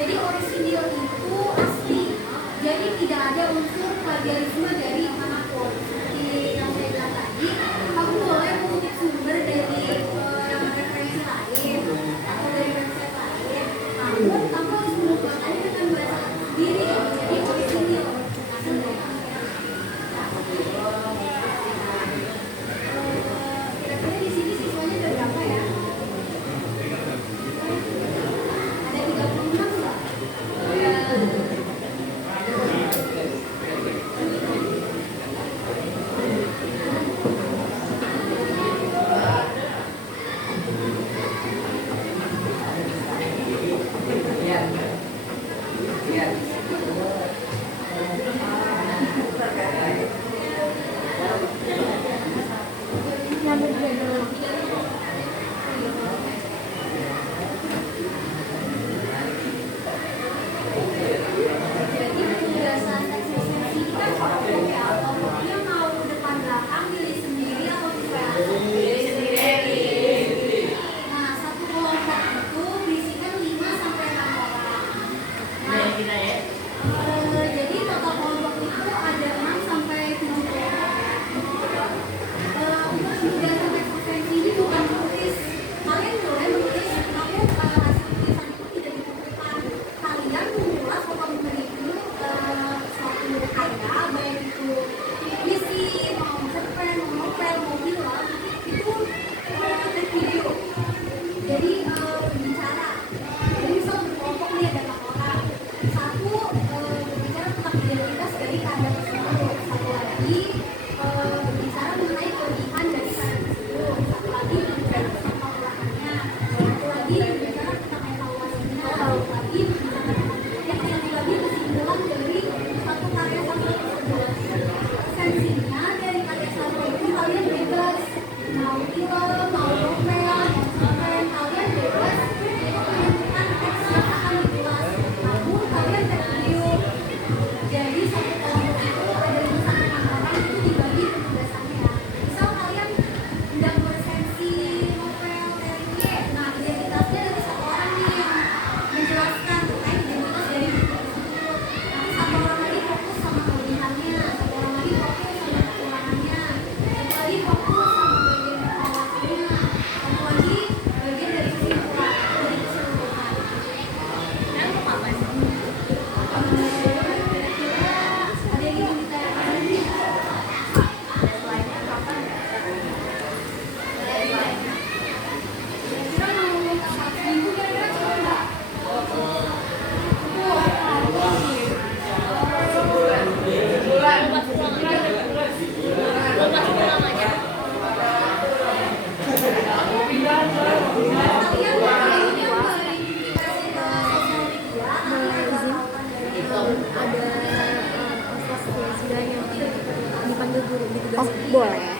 Jadi orisinil itu asli, jadi tidak ada unsur plagiarisme dari manapun. Seperti yang saya bilang tadi, kamu boleh mengutip sumber dari referensi lain atau dari website lain, namun kamu harus menggunakannya dengan bahasa sendiri, jadi orisinil asli. Kira-kira di sini siswanya ada berapa ya? Ada 36 nggak? Jadi penugasan teks presensi itu kan kelompoknya mau depan belakang pilih sendiri atau sesuai. Nah, satu kelompok itu berisikan 5 sampai 6 orang. Nah, jadi total kelompok itu ada 6 sampai 7 kelompok. Untuk penugasan teks presensi ini bukan tulis. Kalian boleh menulis, namun hasil tulisan itu tidak ditentukan. Kalian mengulas atau mereview suatu karya, baik itu puisi, mau cerpen, mau novel, mau film, itu dan video. Jadi berbicara. Jadi misal berkelompok nih ada 6 orang. Satu berbicara tentang identitas dari karya tersebut. Satu lagi berbicara mengenai kelebihan dari karya tersebut. Satu lagi berbicara tentang pengulangannya. Satu lagi berbicara tentang evaluasinya. Satu lagi berbicara tentang yang satu lagi kesimpulan dari satu karya sastra tersebut. Esensinya dari karya sastra itu kalian bebas mau film, mau novel, mau cerpen, kalian bebas untuk menentukan teks yang akan diulas. Namun kalian review. Jadi satu kelompok itu ada 5 sampai 6 orang itu dibagi penugasannya. Misal kalian hendak meresensi novel dari Y, nah identitasnya dari satu orang nih yang menjelaskan terkait identitas dari buku tersebut. Nanti satu orang lagi fokus sama kelebihannya, satu orang lagi fokus sama kekurangannya, satu lagi fokus sama bagian evaluasinya, satu lagi bagian dari kesimpulan, dari keseluruhan. Ada yang ingin ditanyakan? Kira-kira mau satu minggu kira-kira cukup nggak? Kalian kayaknya verifikasi ke sosial media atau melakukan dari ada proses yang dipanggil guru ditugaskan. Oh, boleh.